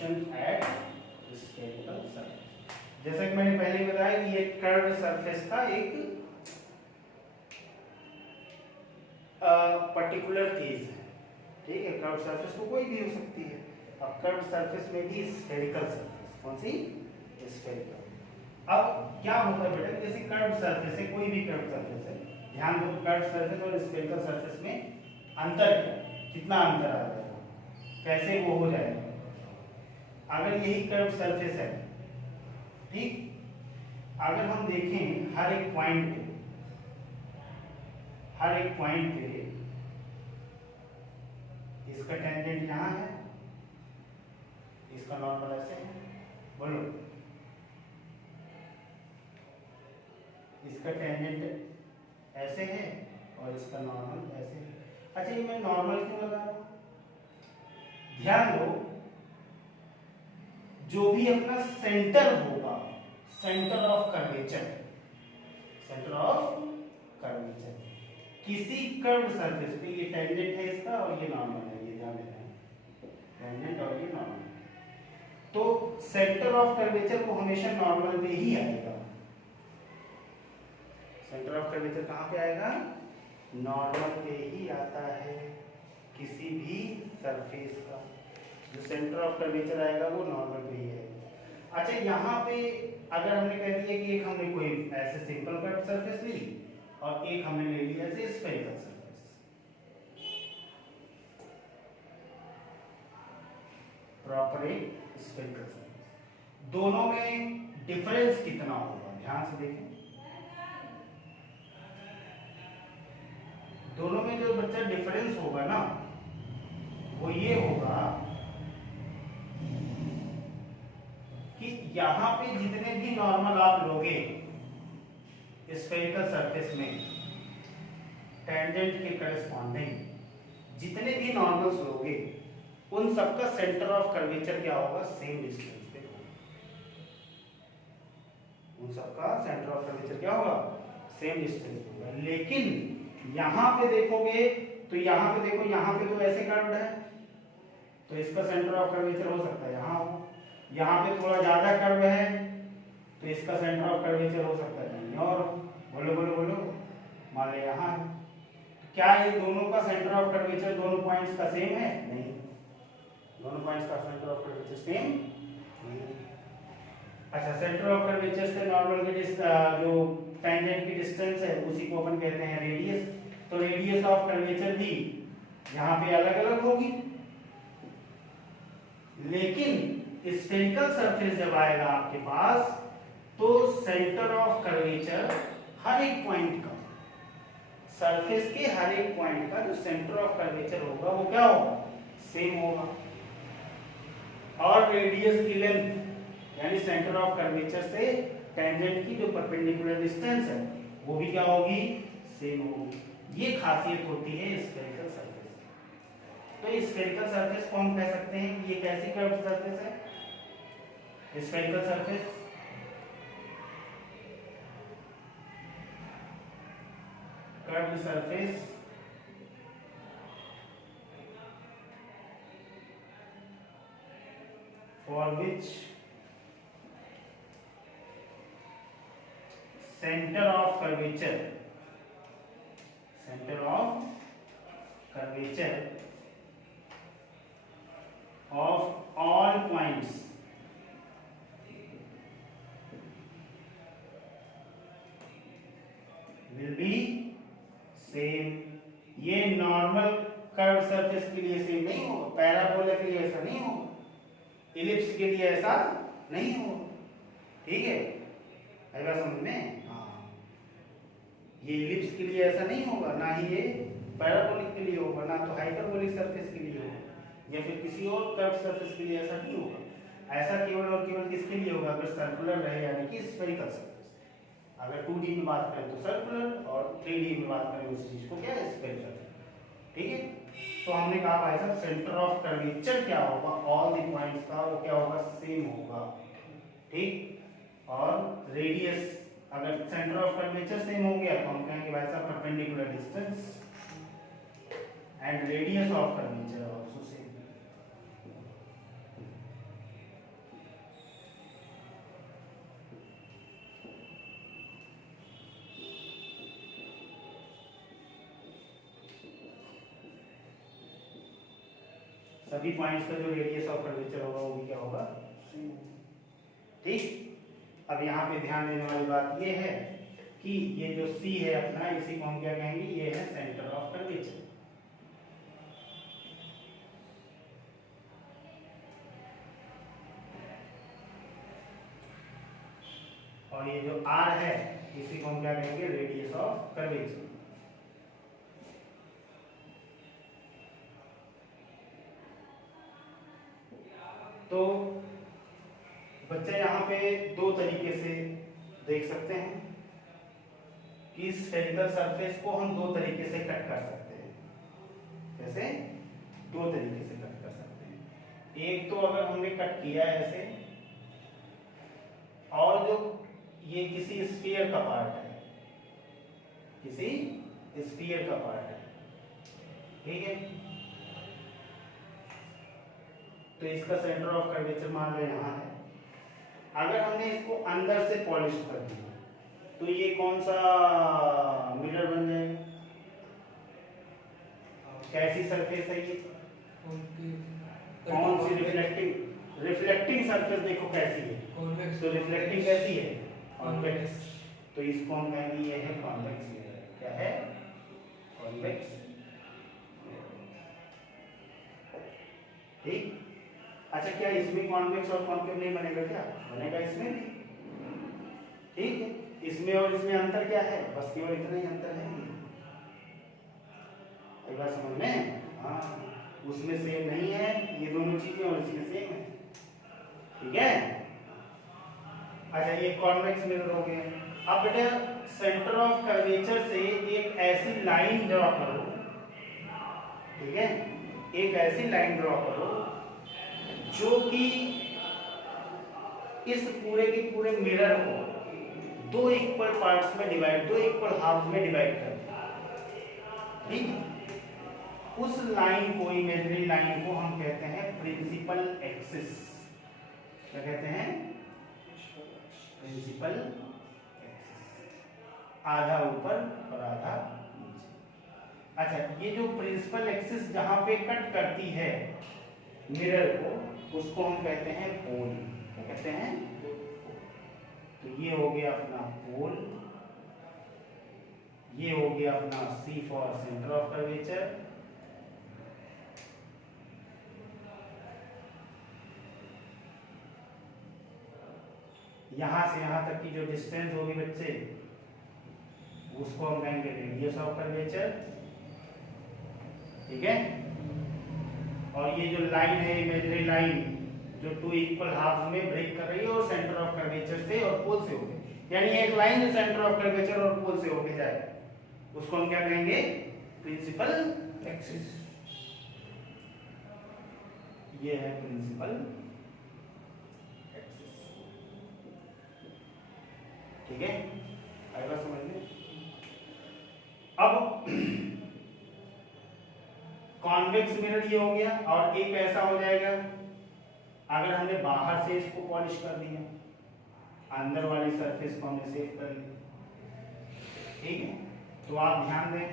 Position eight spherical surface. जैसा कि मैंने पहले ही बताया कि ये कर्व सरफेस का एक पर्टिकुलर केस है, ठीक है। कर्व सरफेस तो कोई भी हो सकती है। अब कर्व सरफेस में भी स्फेरिकल सरफेस, कौन सी? स्फेरिकल। अब क्या होता है बेटा, जैसे कर्व सरफेस है, कोई भी कर्व सरफेस है, ध्यान दो कर्व सरफेस और स्फेरिकल सरफेस में अंतर क्या है, कितना अंतर आ जाएगा, कैसे वो हो जाएगा। अगर यही कर्व सरफेस है, ठीक, अगर हम देखें हर एक पॉइंट पे, हर एक पॉइंट पे इसका टेंजेंट यहाँ है, इसका नॉर्मल ऐसे है, बोलो, इसका टेंजेंट ऐसे है और इसका नॉर्मल ऐसे है। अच्छा, ये मैं नॉर्मल क्यों लगा रहा हूँ? ध्यान दो, जो भी अपना सेंटर होगा, centre of curvature, centre of curvature किसी कर्व सरफेस पे, ये टेंजेंट है इसका और ये नॉर्मल है, ये ध्यान देना है, टेंजेंट और ये नॉर्मल। तो सेंटर ऑफ कर्वेचर को हमेशा नॉर्मल पे ही आएगा। सेंटर ऑफ कर्वेचर कहाँ पे आएगा? नॉर्मल पे ही आता है किसी भी सरफेस का। जो सेंटर ऑफ कर्वेचर आएगा वो नॉर्मल पे ही आएगा। अच्छा, यहाँ पे अगर हमने कह दिया कि एक हमने कोई ऐसे सिंपल कर्व सरफेस ली और एक हमने ले लिया ऐसे स्फेरिकल सरफेस, प्रॉपर एक स्फेरिकल सरफेस, दोनों में डिफरेंस कितना होगा? ध्यान से देखें, दोनों में जो बच्चा डिफरेंस होगा ना, वो ये होगा कि यहाँ पे जितने भी नॉर्मल आप लोगे स्फेरिकल सरफेस में, टेंजेंट के करस्पॉन्डिंग जितने भी नॉर्मल्स लोगे, उन सबका सेंटर ऑफ कर्वेचर क्या होगा? सेम डिस्टेंस पे होगा। उन सबका सेंटर ऑफ कर्वेचर क्या होगा? सेम डिस्टेंस पे होगा। लेकिन यहाँ पे देखोगे तो यहाँ पे देखो, यहाँ पे तो ऐसे कर्व्ड है, तो इसका सेंटर ऑफ कर्वेचर हो सकता है यहाँ हो। यहाँ पे थोड़ा ज्यादा कर्व है तो इसका सेंटर ऑफ कर्वेचर हो सकता है कहीं और। बोलो बोलो बोलो, मान लो यहाँ है, क्या ये दोनों का सेंटर ऑफ कर्वेचर दोनों पॉइंट्स का सेम है? नहीं, दोनों पॉइंट्स का सेंटर ऑफ कर्वेचर सेम नहीं। अच्छा, सेंटर ऑफ कर्वेचर से नॉर्मल के जो टेंजेंट की डिस्टेंस है उसी को अपन कहते हैं रेडियस। तो रेडियस ऑफ कर्वेचर भी यहाँ पे अलग अलग होगी। लेकिन स्फेरिकल सरफेस जब आएगा आपके पास, तो सेंटर ऑफ कर्वेचर हर एक पॉइंट का, सरफेस के हर एक पॉइंट का जो सेंटर ऑफ कर्वेचर होगा वो क्या होगा? सेम होगा। और रेडियस की लेंथ यानी सेंटर ऑफ कर्वेचर से टेंजेंट की जो परपेंडिकुलर डिस्टेंस है वो भी क्या होगी? सेम होगी। ये खासियत होती है स्फेरिकल सरफेस। तो स्फेरिकल सरफेस को हम कह सकते हैं कि ये कैसी कर्व सरफेस है? Spherical surface curve surface for which center of curvature of all points will be same। ये नॉर्मल कर्व सरफेस के लिए सेम नहीं होगा, पैराबोला के लिए ऐसा नहीं होगा, इलिप्स के लिए ऐसा नहीं होगा। ठीक है, आएगा समझ में? हाँ, ये इलिप्स के लिए ऐसा नहीं होगा, ना ही ये पैराबोलिक के लिए होगा, ना तो हाइपरबोलिक सरफेस के लिए होगा, या फिर किसी और कर्व सरफेस के लिए ऐसा नहीं होगा। ऐसा केवल और केवल किसके लिए होगा? अगर सर्कुलर रहे यानी कि स्फेरिकल सरफेस। अगर 2D में बात करें तो सर्कुलर, और 3D में बात करें उस चीज को क्या है? स्फेरिकल। ठीक है, तो हमने कहा भाई साहब सेंटर ऑफ कर्वेचर क्या होगा? ऑल द पॉइंट्स का वो क्या होगा? सेम होगा। ठीक, और रेडियस, अगर सेंटर ऑफ कर्वेचर सेम हो गया तो हम कहेंगे भाई साहब perpendicular distance and radius of curvature also same. सभी पॉइंट्स का जो रेडियस ऑफ कर्वेचर होगा वो भी क्या होगा, सेम। ठीक। अब यहाँ पे ध्यान देने वाली बात ये है कि ये जो C है अपना, इसी को हम क्या कहेंगे, ये है सेंटर ऑफ कर्वेचर। और ये जो R है इसी को हम क्या कहेंगे, रेडियस ऑफ कर्वेचर। तो बच्चे यहाँ पे दो तरीके से देख सकते हैं कि स्फेरिकल सरफेस को हम दो तरीके से कट कर सकते हैं। कैसे? दो तरीके से कट कर सकते हैं। एक तो अगर हमने कट किया ऐसे, और जो ये किसी स्फीयर का पार्ट है, किसी स्फीयर का पार्ट है, ठीक है, तो इसका सेंटर ऑफ कर्वेचर मान लो यहाँ है। अगर हमने इसको अंदर से पॉलिश कर दिया तो ये कौन सा मिरर बन जाएगा? कैसी सरफेस है ये? कौन सी रिफ्लेक्टिंग सरफेस देखो कैसी है। तो रिफ्लेक्टिंग कैसी है? कॉन्वेक्स। तो इसको हम कहेंगे ये है कॉन्वेक्स मिरर। क्या है? कॉन्वेक्स। ठीक। अच्छा, क्या इसमें कॉन्वेक्स और कॉन्केव नहीं बनेगा? क्या बनेगा इसमें भी। ठीक है। इसमें और इसमें अंतर क्या है? बस केवल इतना ही अंतर है। एक बात समझ में? हाँ, उसमें सेम नहीं है ये दोनों चीजें, और इसमें सेम है। ठीक है। अच्छा, ये कॉन्वेक्स मिरर हो गया। अब बेटा सेंटर ऑफ कर्वेचर से एक ऐसी लाइन ड्रॉ करो, ठीक है, एक ऐसी लाइन ड्रॉ करो जो कि इस पूरे के पूरे मिरर को दो इक्वल पार्ट्स में डिवाइड, दो इक्वल हाफ में डिवाइड कर दो। ठीक। उस लाइन को, इमेजिनरी लाइन को हम कहते हैं प्रिंसिपल एक्सिस। क्या कहते हैं? Principal axis. आधा ऊपर और आधा नीचे। अच्छा, ये जो प्रिंसिपल एक्सिस जहां पे कट करती है मिरर को, उसको हम कहते हैं पोल। क्या कहते हैं? तो ये हो गया अपना पोल, ये हो गया अपना C for centre of curvature. यहां से यहां तक की जो डिस्टेंस होगी बच्चे, उसको हम कहेंगे रेडियस ऑफ कर्वेचर। ठीक है। और ये जो लाइन है, इमेजिनरी लाइन, जो टू इक्वल हाफ में ब्रेक कर रही है और सेंटर ऑफ कर्वेचर से और पोल से होके, यानी एक लाइन जो सेंटर ऑफ कर्वेचर और पोल से होके जाए, उसको हम क्या कहेंगे? Principal axis. ये है प्रिंसिपल एक्सिस। ठीक है, आएगा समझ में? अब कॉन्वेक्स मिरर ये हो गया, और एक ऐसा हो जाएगा अगर हमने बाहर से इसको पॉलिश कर दिया, अंदर वाली सरफेस को हमने सेव कर ली। ठीक है। तो आप ध्यान दें,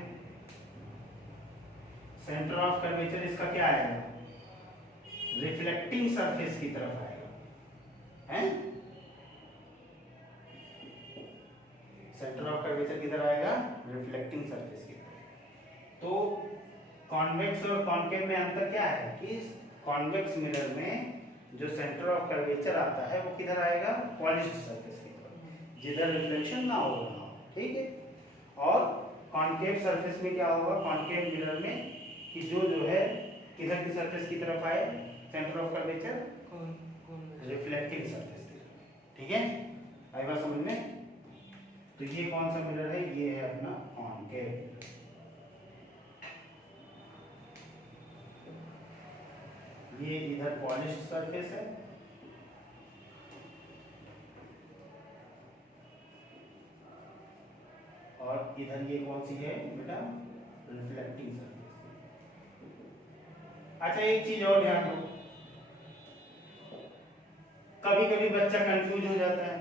सेंटर ऑफ कर्वेचर इसका क्या आएगा? रिफ्लेक्टिंग सरफेस की तरफ आएगा, हैं? सेंटर ऑफ कर्वेचर किधर आएगा? रिफ्लेक्टिंग सरफेस की तरफ। तो कॉन्वेक्स और कॉन्केव में अंतर क्या है कि कॉन्वेक्स मिरर में जो सेंटर ऑफ कर्वेचर आता है वो किधर आएगा? पॉलिश्ड सरफेस की तरफ, जिधर रिफ्लेक्शन ना हो रहा हो। ठीक है। और कॉन्केव सरफेस में क्या होगा? कॉन्केव मिरर में कि जो है किधर की सरफेस की तरफ आए? Centre of curvature reflecting surface की तरफ। ठीक है, आएगा समझ में? तो ये कौन सा मिरर है? ये है अपना कॉन्केव। ये इधर पॉलिश्ड सरफेस है, और इधर ये कौन सी है बेटा? Reflecting surface. अच्छा, एक चीज और ध्यान दो, कभी कभी बच्चा कंफ्यूज हो जाता है,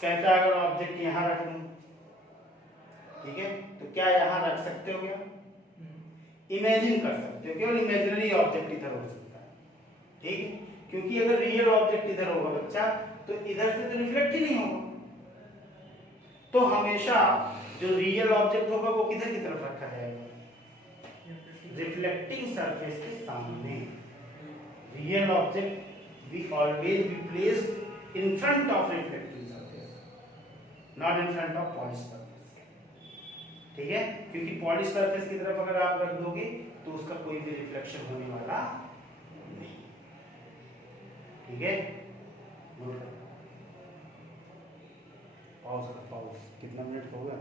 कहता है अगर ऑब्जेक्ट यहां रख दूं, ठीक है, तो क्या यहां रख सकते हो? क्या इमेजिन कर सकते हो, केवल इमेजिनरी ऑब्जेक्ट इधर हो सकता है, ठीक है, क्योंकि अगर रियल ऑब्जेक्ट इधर होगा बच्चा तो इधर से तो रिफ्लेक्ट ही नहीं होगा। तो हमेशा जो रियल ऑब्जेक्ट होगा वो किधर की तरफ रखा जाएगा, रिफ्लेक्टिंग सरफेस के सामने। Real object we always be placed in front of reflecting surface, not in front of polish surface, ठीक है, क्योंकि पॉलिश सरफेस की तरफ अगर आप रख दोगे तो उसका कोई भी रिफ्लेक्शन होने वाला नहीं, ठीक है। पॉज कितना मिनट हो गया,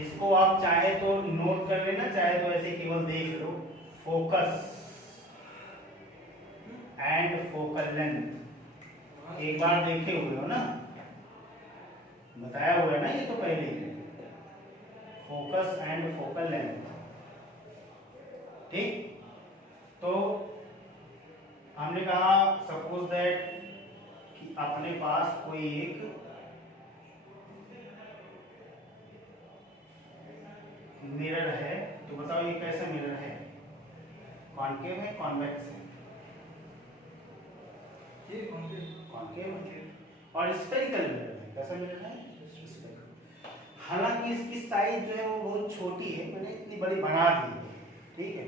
इसको आप चाहे तो नोट कर लेना, चाहे तो ऐसे केवल देख लो। फोकस एंड फोकल लेंथ एक बार देखे हुए हो ना, बताया हुआ है ना ये तो पहले, फोकस एंड फोकल लेंथ, ठीक। तो हमने कहा सपोज दैट कि अपने पास कोई एक मिरर है, तो बताओ ये कैसा मिरर है, कॉनकेव है कॉन्वेक्स है, ये कॉनकेव है, और स्फेरिकल मिरर है, कैसा मिरर है, स्फेरिकल। हालांकि इसकी साइज जो है वो बहुत छोटी है, मैंने इतनी बड़ी बना दी है, ठीक है।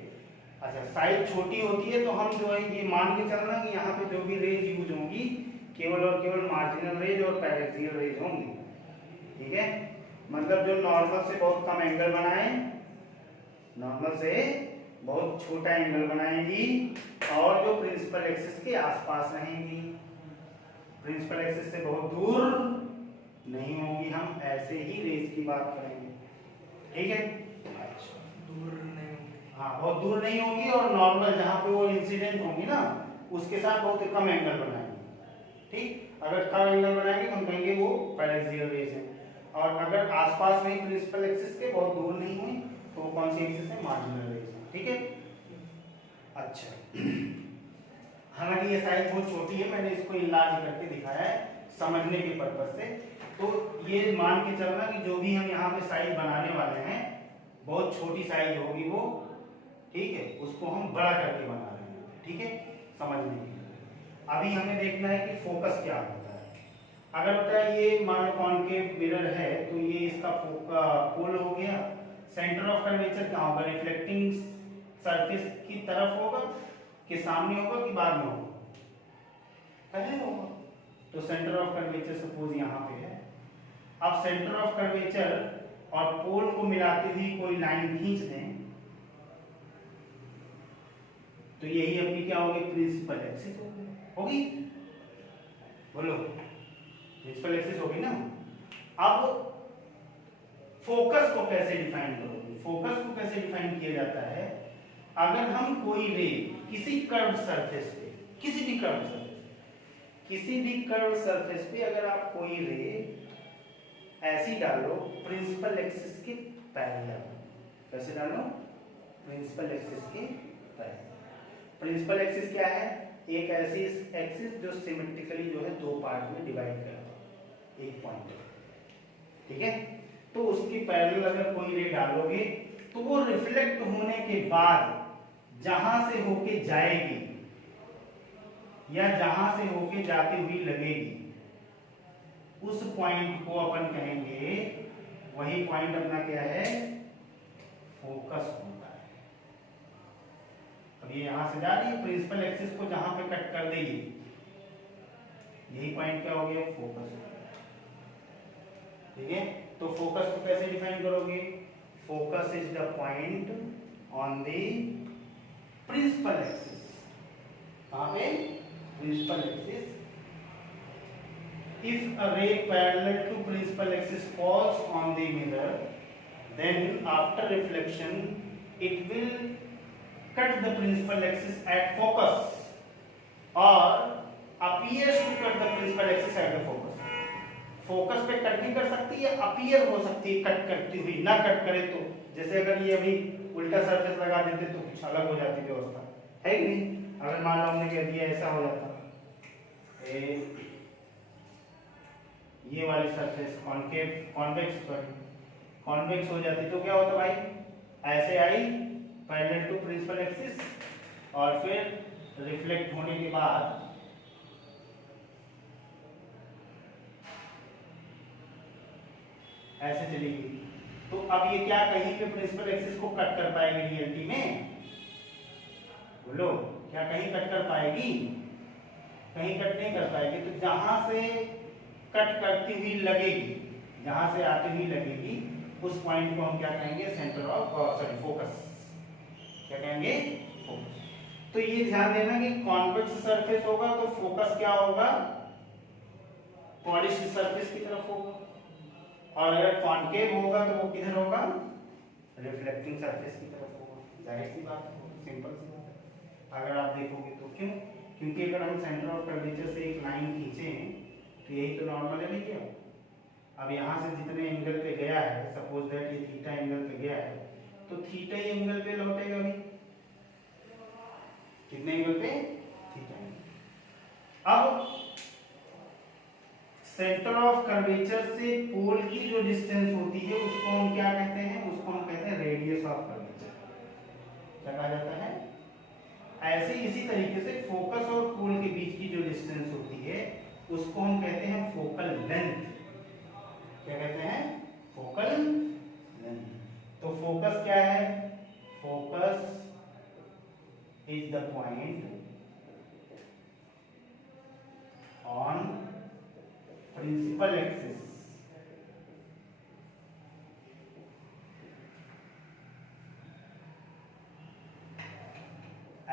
अच्छा, साइज छोटी होती है तो हम जो है ये मान के चलना कि यहाँ पे जो भी रेज यूज होंगी केवल और केवल मार्जिनल रेज और पैरेक्सियल रेज होंगी, ठीक है। मतलब जो नॉर्मल से बहुत कम एंगल बनाए, नॉर्मल से बहुत छोटा एंगल बनाएंगी, और जो प्रिंसिपल एक्सिस के आसपास रहेंगी, प्रिंसिपल एक्सिस से बहुत दूर नहीं होंगी, हम ऐसे ही रेज की बात करेंगे, ठीक है। अच्छा, दूर नहीं होंगी, हाँ बहुत दूर नहीं होगी, और नॉर्मल जहाँ पे वो इंसिडेंट होंगी ना उसके साथ बहुत कम एंगल बनाएंगे, ठीक। अगर कम एंगल बनाएंगे तो हम कहेंगे वो पैरेक्सियल रेज है, और अगर आसपास में प्रिंसिपल एक्सिस के बहुत दूर नहीं हुई तो वो कौन सी एक्सिस है, मार्जिनल रेज है, ठीक है। अच्छा, हालांकि ये साइज बहुत छोटी है, मैंने इसको इलाज करके दिखाया है समझने के पर्पज से। तो ये मान के चलना कि जो भी हम यहाँ पे साइज बनाने वाले हैं बहुत छोटी साइज होगी वो, ठीक है, उसको हम बड़ा करके बना रहे हैं, ठीक है, समझने के लिए। अभी हमें देखना है कि फोकस क्या होता है। अगर बता ये मान लो कॉनकेव मिरर है तो ये इसका पोल हो गया, सेंटर ऑफ कर्वेचर कहाँ होगा, रिफ्लेक्टिंग सरफेस की तरफ होगा कि सामने होगा कि बाद में होगा, पहले होगा। तो सेंटर ऑफ कर्वेचर सपोज यहाँ पे है। अब सेंटर ऑफ कर्वेचर और पोल को मिलाती हुई कोई लाइन खींच दें तो यही अपनी क्या होगी, प्रिंसिपल एक्सिस होगी, बोलो प्रिंसिपल एक्सिस होगी ना। अब फोकस को कैसे डिफाइन करोगे, फोकस को कैसे डिफाइन किया जाता है, अगर हम कोई रे किसी कर्व सरफेस पे, किसी भी कर्व सरफेस पे अगर आप कोई रे ऐसी डालो प्रिंसिपल एक्सिस के पैरेलल, कैसे डालो, प्रिंसिपल एक्सिस के पैरेलल। प्रिंसिपल एक्सिस क्या है, एक ऐसी एक्सिस जो सिमेट्रिकली जो है दो पार्ट में डिवाइड करता है एक पॉइंट, ठीक है। तो उसकी पैरेलल अगर कोई रे डालोगे तो वो रिफ्लेक्ट होने के बाद जहां से होके जाएगी या जहां से होके जाती हुई लगेगी उस पॉइंट को अपन कहेंगे, वही पॉइंट अपना क्या है, फोकस होता है। अब ये यहां से जा रही है प्रिंसिपल एक्सिस को जहां पे कट कर देगी, यही पॉइंट क्या हो गया, फोकस हो गया, ठीक है। तो फोकस को कैसे डिफाइन करोगे, focus is the point on the principal axis, कहां पे, principal axis. If a ray parallel to principal axis falls on the mirror, then after reflection it will cut the principal axis at focus or appears to cut the principal axis at the focus. Focus पे cut भी कर सकती है, appear हो सकती है cut करती हुई, ना कट करे तो, जैसे अगर ये अभी उल्टा सरफेस लगा देते तो कुछ अलग हो जाती व्यवस्था, है कि नहीं। अगर मान लो हमने कह दिया ऐसा हो जाता, ये वाली सरफेस कॉन्वेक्स हो जाती तो क्या होता भाई, ऐसे आई पैरेलल टू प्रिंसिपल एक्सिस और फिर रिफ्लेक्ट होने के बाद ऐसे चलेगी। तो अब ये क्या कहीं पे प्रिंसिपल एक्सिस को कट कर पाएगी रियलिटी में? बोलो, क्या कहीं कट कर पाएगी? कहीं कट नहीं कर पाएगी। तो जहां से कट करती हुई लगेगी, जहां से आती हुई लगेगी, उस पॉइंट को हम क्या कहेंगे? Centre of focus. क्या कहेंगे? फोकस। तो ये ध्यान देना कि कॉन्वेक्स सरफेस होगा तो फोकस क्या होगा? पॉलिश्ड सरफेस की तरफ होगा, और अगर कॉन्केव होगा तो वो किधर होगा? रिफ्लेक्टिंग सरफेस की तरफ होगा। जाहिर सी बात है, सिंपल सी बात है। अगर आप देखोगे तो क्यों? क्योंकि अगर हम सेंटर ऑफ कर्वेचर से एक लाइन खींचें तो यही तो नॉर्मल है भैया। अब यहाँ से जितने एंगल पे गया है, सपोज दैट ये थीटा एंगल पे गया है, तो थीटा ही एंगल पे लौटेगा भी। कितने एंगल पे? Theta angle. अब सेंटर ऑफ कर्वेचर से पोल की जो डिस्टेंस होती है उसको हम क्या कहते हैं? उसको हम कहते हैं रेडियस ऑफ कर्वेचर। क्या कहा जाता है? ऐसे इसी तरीके से फोकस और पोल के बीच की जो डिस्टेंस होती है उसको हम कहते हैं फोकल लेंथ। क्या कहते हैं? Focal length. तो फोकस क्या है? Focus is the point on principal axis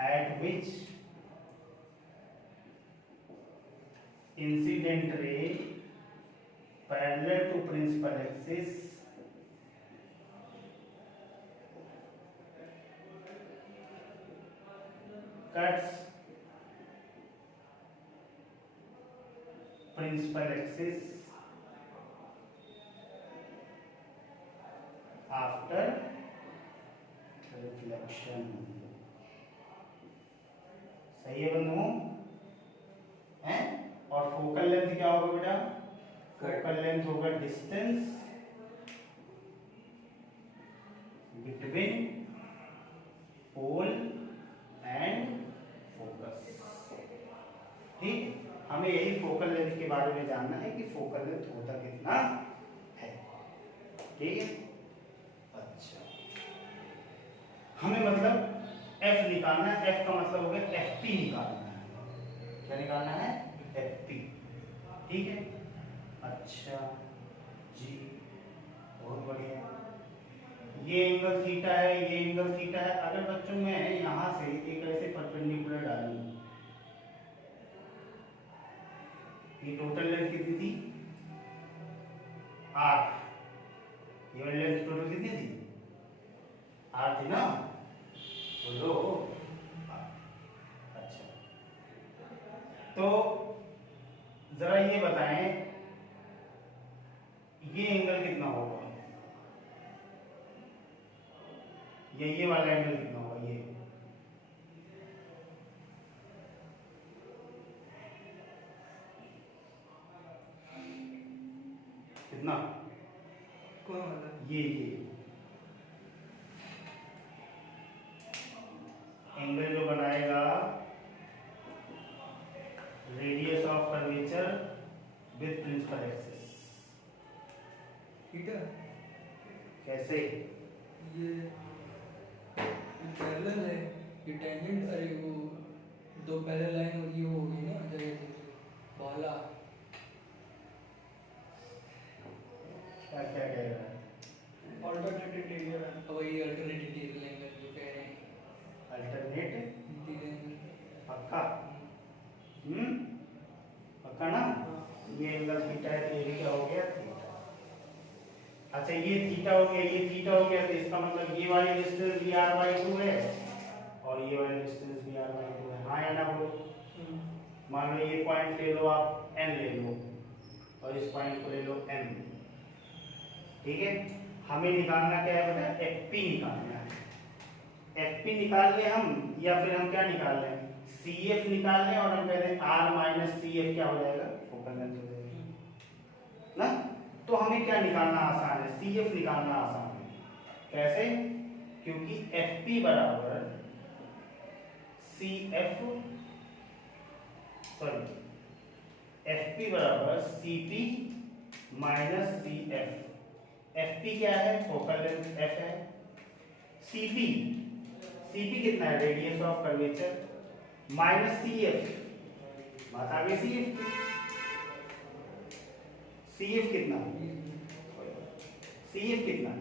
at which incident ray parallel to principal axis cuts principal axis after reflection। सही है बंधुओं? हैं? और फोकल लेंथ क्या होगा बेटा? फोकल लेंथ होगा distance between pole and focus. ठीक, हमें यही फोकल लेंथ के बारे में जानना है कि फोकल लेंथ होता कितना है। ठीक है, अच्छा, हमें मतलब f निकालना है। f का मतलब हो गया fp निकालना है। क्या निकालना है? fp। ठीक है, अच्छा जी, बहुत बढ़िया। ये एंगल थीटा है, ये एंगल थीटा है। अगर बच्चों मैं यहां से एक ऐसे परपेंडिकुलर डालूं, ये टोटल लेंथ कितनी थी? 8। ये वाली लेंथ टोटल कितनी थी? 8 थी ना? बोलो। अच्छा, तो जरा ये बताएं, ये एंगल कितना होगा? ये वाला एंगल कितना होगा? ये कितना? कौन वाला? ये एंगल जो बनाएगा radius of curvature with principal axis. Theta. कैसे? ये पैरेलल है, ये टेंजेंट। अरे वो दो पैरेलल लाइन और ये होगी ना, वाला क्या क्या कह रहा है? अल्टरनेट इंटीरियर है। वही अल्टरनेट इंटीरियर एंगल जो कह रहे हैं। अल्टरनेट इंटीरियर पक्का? पक्का ना? ये एंगल थीटा है तो ये भी क्या हो गया? थीटा। अच्छा, ये थीटा हो गया, ये थीटा हो गया, तो इसका मतलब ये वाली डिस्टेंस भी r/2 है और ये वाली डिस्टेंस भी r/2 है। हाँ या ना बोलो? मान लो ये पॉइंट ले लो, आप n ले लो और इस पॉइंट को ले लो m। ठीक है, हमें निकालना क्या है बेटा? fp निकालना है। fp निकाल लें हम, या फिर हम क्या निकाल लें? cf निकाल लें, और हम कह दें r - cf क्या हो जाएगा? फोकल लेंथ हो जाएगा ना? तो हमें क्या निकालना आसान है? cf निकालना आसान है। कैसे? क्योंकि एफ पी बराबर C F, sorry F P बराबर C P minus C F. F P क्या है? फोकल लेंथ एफ है। सी पी कितना है? Radius of curvature minus C F, बात आ गई। सी एफ कितना? सी एफ कितना?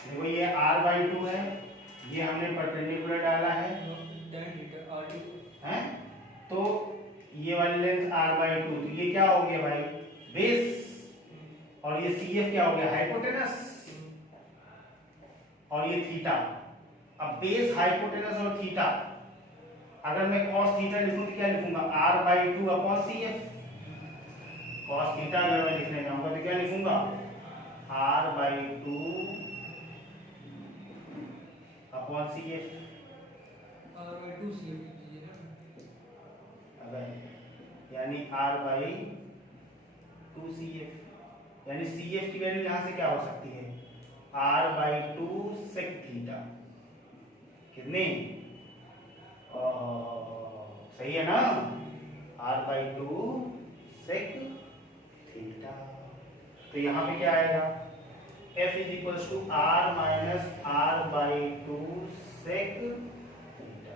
देखो ये r बाई 2 है, ये हमने परपेंडिकुलर डाला है, हैं? तो ये वाली लेंथ r बाई 2, तो ये क्या हो गया भाई? बेस। और ये सी एफ क्या हो गया? हाइपोटेनस। और ये थीटा। अब बेस, हाइपोटेनस और थीटा, अगर मैं cos थीटा लिखूं तो क्या लिखूंगा? r by 2 upon C F. cos theta अगर मैं लिखने जाऊंगा तो क्या लिखूंगा? r by 2 upon C F. अगर यानी r बाई 2 सी एफ, यानी सी एफ की वैल्यू यहाँ से क्या हो सकती है? r by 2 sec theta. कितनी? सही है ना? r by 2 sec theta. तो यहाँ पे क्या आएगा? f is equals to r minus r by 2 sec theta.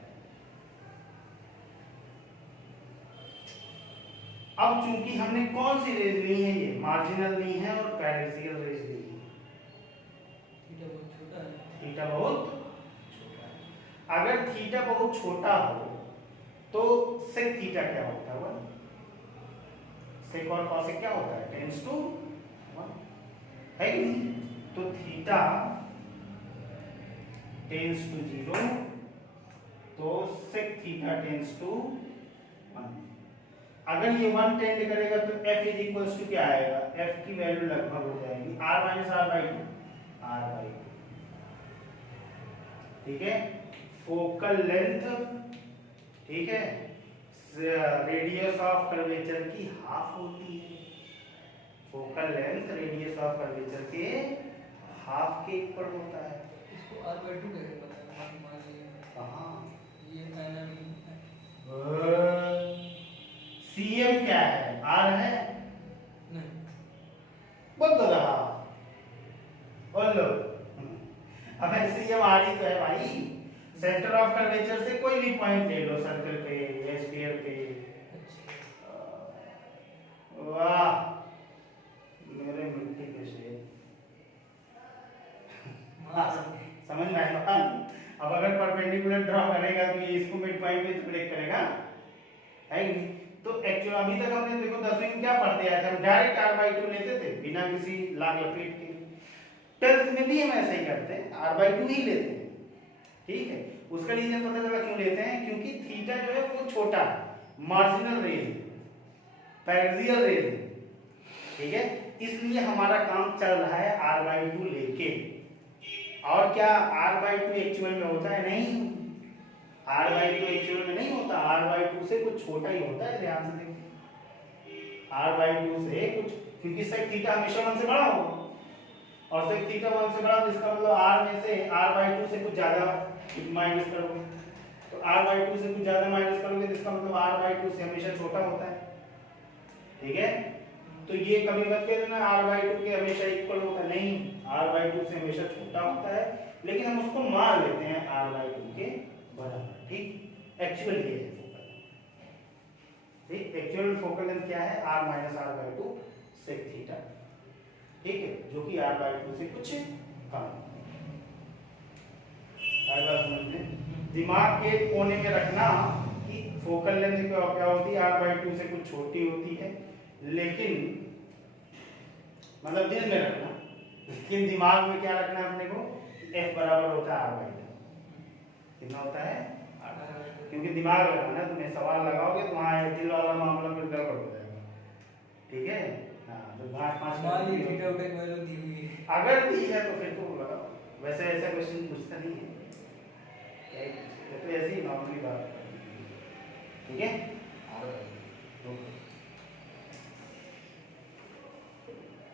अब चूंकि हमने कौन सी रेज ली है? ये मार्जिनल ली है और पैरेक्सियल रेज ली है। थीटा बहुत छोटा है। अगर थीटा बहुत छोटा हो तो सेक थीटा क्या होता है? सेक और कॉसेक क्या होता है? टेंस टू 1, है कि नहीं? तो थीटा टेंस टू 0, तो सेक थीटा टेंस टू 1। अगर ये 1 टेंड करेगा तो f इज इक्वल्स टू क्या आएगा? f की वैल्यू लगभग हो जाएगी r minus r by 2, r by 2। ठीक है? फोकल लेंथ, ठीक है, रेडियस ऑफ कर्वेचर की हाफ होती है। Focal length radius of curvature के हाफ के इक्वल होता है। इसको r बाई 2 कैसे पता है? मान लीजिए कहाँ? ये डायनामिक सीएम क्या है? r है? नहीं, बोल दो रहा, बोल लो। अब सीएम r ही तो है भाई। सेंटर ऑफ कर्वेचर से कोई भी पॉइंट ले लो, सर्कल पे या स्फीयर पे। वाह मेरे मिट्टी के शेर। समझ में आया? अब अगर परपेंडिकुलर ड्रॉ करेगा तो ये इसको मिड पॉइंट पे ब्रेक करेगा, है कि नहीं? तो एक्चुअली अभी तक हमने देखो 10वीं में क्या पढ़ते आए थे? हम डायरेक्ट r बाई 2 लेते थे बिना किसी लाग लपेट के। 12th में भी हम ऐसा ही करते हैं, r बाई 2 ही लेते हैं। ठीक है? उसका रीजन पता चला क्यों लेते हैं? क्योंकि थीटा जो है वो छोटा है, मार्जिनल रेज, पैरेक्सियल रेज, ठीक है? इसलिए हमारा काम चल रहा है r बाई 2 लेके। और क्या r बाई 2 एक्चुअल में होता है? नहीं, r बाई 2 एक्चुअल में नहीं होता। r बाई 2 से कुछ छोटा ही होता है। ध्यान से देखिए, r बाई 2 से कुछ, क्योंकि सेक थीटा हमेशा 1 से बड़ा होगा और सेक थीटा 1 से बड़ा, तो इसका मतलब r में से r बाई 2 से कुछ ज्यादा माइनस करोगे, तो r बाई 2 से कुछ ज्यादा माइनस करोगे तो इसका मतलब r बाई 2 से हमेशा छोटा होता है। ठीक है? तो ये कभी मत कह देना r बाई 2 के हमेशा इक्वल होता है। नहीं, r बाई 2 से हमेशा छोटा होता है, लेकिन हम उसको मान लेते हैं r बाई 2 के बराबर। ठीक? एक्चुअल ये है फोकल, ठीक? एक्चुअल फोकल लेंथ क्या है? r minus r by 2 sec theta. ठीक है? जो कि r बाई 2 से कुछ कम है। समझ में? दिमाग के कोने में रखना कि फोकल लेंथ क्या होती है? r बाई 2 से कुछ छोटी होती है, लेकिन मतलब दिल में रखना, लेकिन दिमाग में क्या रखना अपने को? f बराबर होता है r बाई 2। कितना होता है? क्योंकि दिमाग लगाना, तुम्हें सवाल लगाओगे तो वहाँ दिल वाला मामला फिर गड़बड़ हो जाएगा। ठीक है? हाँ, तो 5 अगर दी है तो फिर तो लगाओ। वैसे ऐसा क्वेश्चन पूछता नहीं है।